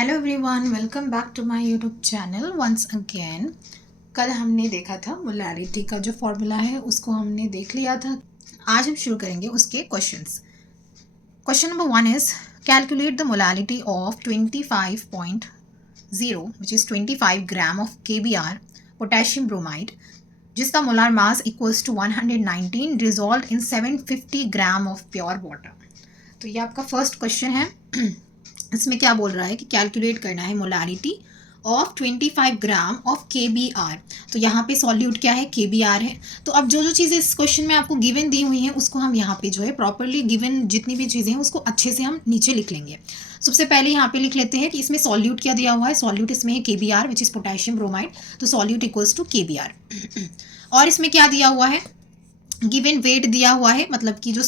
Hello everyone, welcome back to my YouTube channel once again. कल हमने देखा था मोलैरिटी का जो फॉर्मूला है उसको हमने देख लिया था। आज हम शुरू करेंगे उसके questions. Question number 1 is calculate the molarity of 25.0 which is 25 gram of KBr potassium bromide जिसका molar mass equals to 119 dissolve in 750 gram of pure water. तो ये आपका फर्स्ट क्वेश्चन है। इसमें क्या बोल रहा है कि कैलकुलेट करना है molarity of 25 gram of KBr। तो यहाँ पे सॉल्यूट क्या है, KBr है। तो अब जो जो चीज़ें इस क्वेश्चन में आपको गिवन दी हुई हैं उसको हम यहाँ पे जो है प्रॉपरली गिवन जितनी भी चीज़ें हैं उसको अच्छे से हम नीचे लिख लेंगे। सबसे पहले यहाँ पे लिख लेते हैं कि इसमें सॉल्यूट क्या दिया हुआ है। सॉल्यूट इसमें है KBr which is potassium bromide. तो सॉल्यूट इक्वल्स टू KBr। और इसमें क्या दिया हुआ है, गिवन वेट दिया हुआ है, मतलब कि जो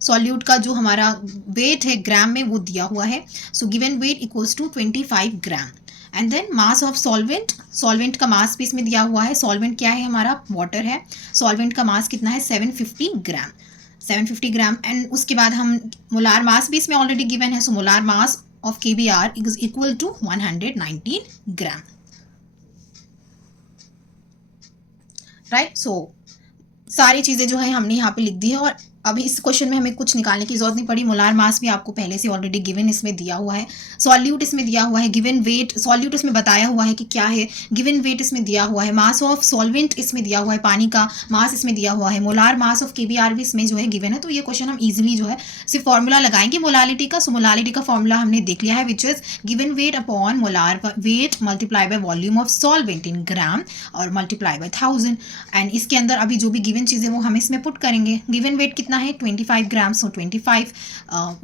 सॉल्यूट का जो हमारा वेट है ग्राम में वो दिया हुआ है। So given weight equals to 25 gram. And then mass of solvent का मास भी इसमें दिया हुआ है। सॉल्वेंट क्या है हमारा, वाटर है। सॉल्वेंट का मास कितना है, 750 ग्राम। एंड उसके बाद हम मोलार मास भी इसमें ऑलरेडी गिवन है। So molar mass of KBr is equal to 119 gram, right. So सारी चीज़ें जो है हमने यहाँ पे लिख दी है। और अभी इस क्वेश्चन में हमें कुछ निकालने की जरूरत नहीं पड़ी। मोलार मास भी आपको पहले से ऑलरेडी गिवन इसमें दिया हुआ है। सॉल्यूट इसमें दिया हुआ है। गिवन वेट सॉल्यूट इसमें बताया हुआ है कि क्या है। गिवन वेट इसमें दिया हुआ है। मास ऑफ सॉल्वेंट इसमें दिया हुआ है, पानी का मास इसमें दिया हुआ है। मोलार मास ऑफ KBr भी इसमें जो है गिवन है। तो ये क्वेश्चन हम इजिली जो है सिर्फ फॉर्मूला लगाएंगे मोलालिटी का। सो मोलालिटी का फॉर्मूला हमने देख लिया है which is given weight upon molar weight multiply by volume of solvent in gram और मल्टीप्लाई बाय 1000। एंड इसके अंदर अभी जो भी गिवन चीज़ें वो हम इसमें पुट करेंगे। गिवन वेट कितना है, 25 ग्राम। सो 25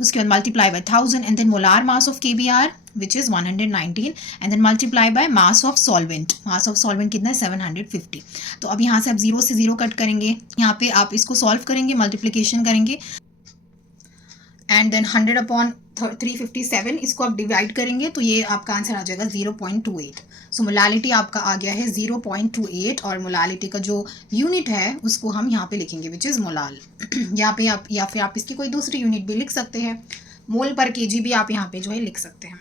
उसके बाद multiply by 1000 and then molar mass of KBr which is 119 and then multiply by mass of solvent. Mass of solvent कितना है, 750। तो अब यहाँ से आप 0 से 0 कट करेंगे। यहाँ पे आप इसको सॉल्व करेंगे, मल्टीप्लिकेशन करेंगे एंड देन 100 अपॉन 357 इसको आप डिवाइड करेंगे तो ये आपका आंसर आ जाएगा 0.28। सो मोलालिटी आपका आ गया है 0.28। और मोलालिटी का जो यूनिट है उसको हम यहाँ पे लिखेंगे विच इज़ मोलाल। यहाँ पे आप या फिर आप इसकी कोई दूसरी यूनिट भी लिख सकते हैं। मोल पर kg भी आप यहाँ पे जो है लिख सकते हैं।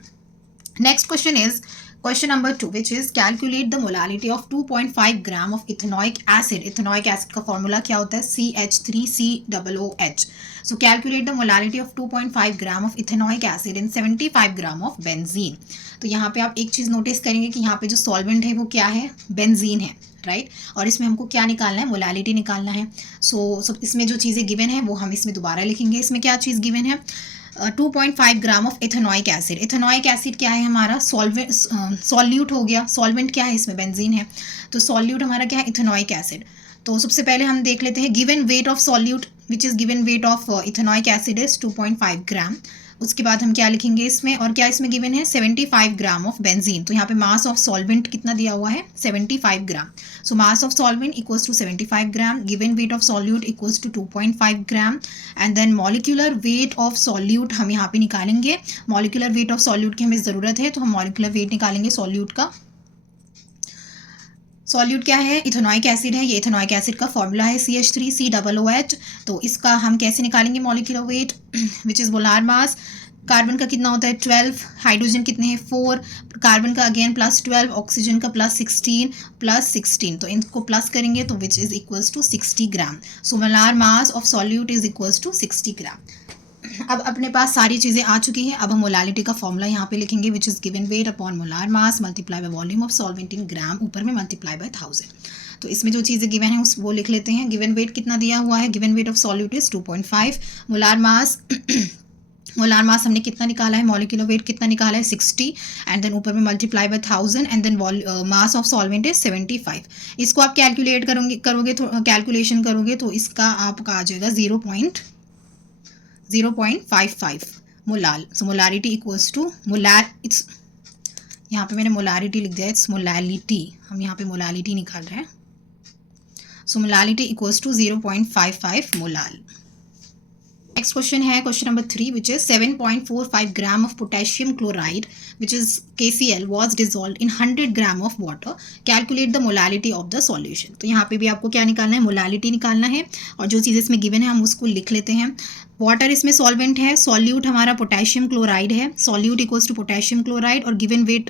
Next question is question number 2 which is calculate the molality of 2.5 gram of ethanoic acid. Ethanoic acid का फॉर्मूला क्या होता है, CH3COOH। So calculate the molality of 2.5 gram of ethanoic acid in 75 gram of benzene. तो यहाँ पे आप एक चीज़ notice करेंगे कि यहाँ पे जो सॉल्वेंट है वो क्या है, बेंजीन है, राइट। और इसमें हमको क्या निकालना है, मोलालिटी निकालना है। सो इसमें जो चीज़ें गिवन है वो हम इसमें दोबारा लिखेंगे। इसमें क्या चीज़ गिवन है, 2.5 gram of ethanoic acid. Ethanoic acid क्या है हमारा, सॉल्यूट हो गया। सॉल्वेंट क्या है इसमें, बेंजीन है। तो सॉल्यूट हमारा क्या है, इथेनॉइक एसिड। तो सबसे पहले हम देख लेते हैं given weight of solute which is given weight of ethanoic acid is 2.5 ग्राम। उसके बाद हम क्या लिखेंगे इसमें, और क्या इसमें गिवन है 75 ग्राम ऑफ बेंजीन। तो यहाँ पे मास ऑफ सॉल्वेंट कितना दिया हुआ है, 75 gram. So mass of solvent equals to 75 gram. Given weight of solute equals to 2.5 gram. And then molecular weight of solute हम यहाँ पे निकालेंगे। मॉलिक्यूलर वेट ऑफ सॉल्यूट की हमें ज़रूरत है तो हम मॉलिक्यूलर वेट निकालेंगे सॉल्यूट का। सॉल्यूट क्या है, इथेनॉइक एसिड है। ये इथेनॉइक एसिड का फॉर्मूला है CH3COOH। तो इसका हम कैसे निकालेंगे molecular weight which is molar mass. Carbon का कितना होता है 12, हाइड्रोजन कितने हैं 4, कार्बन का अगेन प्लस 12, ऑक्सीजन का प्लस 16 तो इनको प्लस करेंगे तो which is equals to 60 gram. So molar mass of solute is equals to 60 gram. अब अपने पास सारी चीज़ें आ चुकी हैं। अब हम मोलालिटी का फॉर्मूला यहाँ पे लिखेंगे which is given weight upon molar mass multiply by volume of solvent in gram, ऊपर में मल्टीप्लाई बाय 1000। तो इसमें जो चीज़ें गिवन है उस वो लिख लेते हैं। गिवन वेट कितना दिया हुआ है, given weight of solute is 2.5। Molar mass molar mass हमने कितना निकाला है, मॉलिक्यूलर वेट कितना निकाला है 60 एंड देन ऊपर में multiply by 1000 and then mass of solvent is 75। इसको आप कैलकुलेट करोगे कैलकुलेशन करोगे तो इसका आपका आ जाएगा 0.55 molal. So molarity equals to molar, it's यहाँ पे मैंने मोलारिटी लिख दिया, इट्स मोलालिटी, हम यहाँ पे मोलालिटी निकाल रहे हैं। So molality equals to 0.55 molal. Next question है question number 3 which is 7.45 gram of potassium chloride which is KCl was dissolved in 100 gram of water. Calculate the molality of the solution. तो यहाँ पे भी आपको क्या निकालना है, मोलालिटी निकालना है। और जो चीज़ें इसमें गिवन है हम उसको लिख लेते हैं। वाटर इसमें सॉल्वेंट है, सॉल्यूट हमारा पोटेशियम क्लोराइड है, solute equals to potassium chloride, और गिवन वेट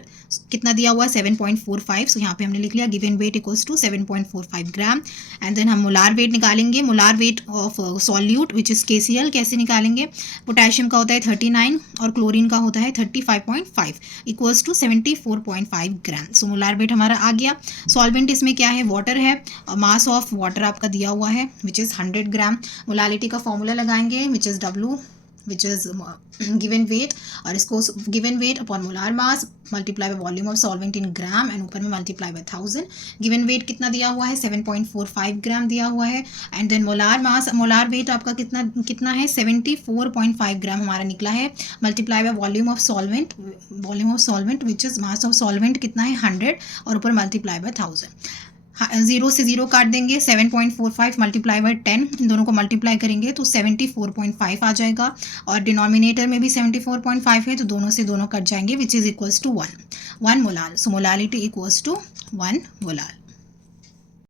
कितना दिया हुआ है 7.45, सो यहाँ पे हमने लिख लिया given weight equals to 7.45 gram. And then हम मोलार वेट निकालेंगे, molar weight of solute which is KCl कैसे निकालेंगे, पोटेशियम का होता है 39 और क्लोरीन का होता है 35.5 equals to 74.5 gram. So molar weight हमारा आ गया। सॉल्वेंट इसमें क्या है, वाटर है, मास ऑफ वाटर आपका दिया हुआ है विच इज़ 100 ग्राम। मोलालिटी का फॉर्मूला लगाएंगे which is W which is given wait, और इसको given weight upon molar mass multiply by volume of solvent in gram and ऊपर में मल्टीप्लाई बाय 1000। गिवन वेट कितना दिया हुआ है 7.45 ग्राम दिया हुआ है। And then molar mass, molar weight आपका कितना है 74.5 ग्राम हमारा निकला है, multiply by volume of solvent which is mass of solvent कितना है 100 और ऊपर मल्टीप्लाई बाय 1000। 0 से 0 काट देंगे, 7.45 मल्टीप्लाई बाय 10, इन दोनों को मल्टीप्लाई करेंगे तो 74.5 आ जाएगा, और डिनोमिनेटर में भी 74.5 है तो दोनों से दोनों कट जाएंगे which is equals to 1 molar. So molality equals to 1 molar.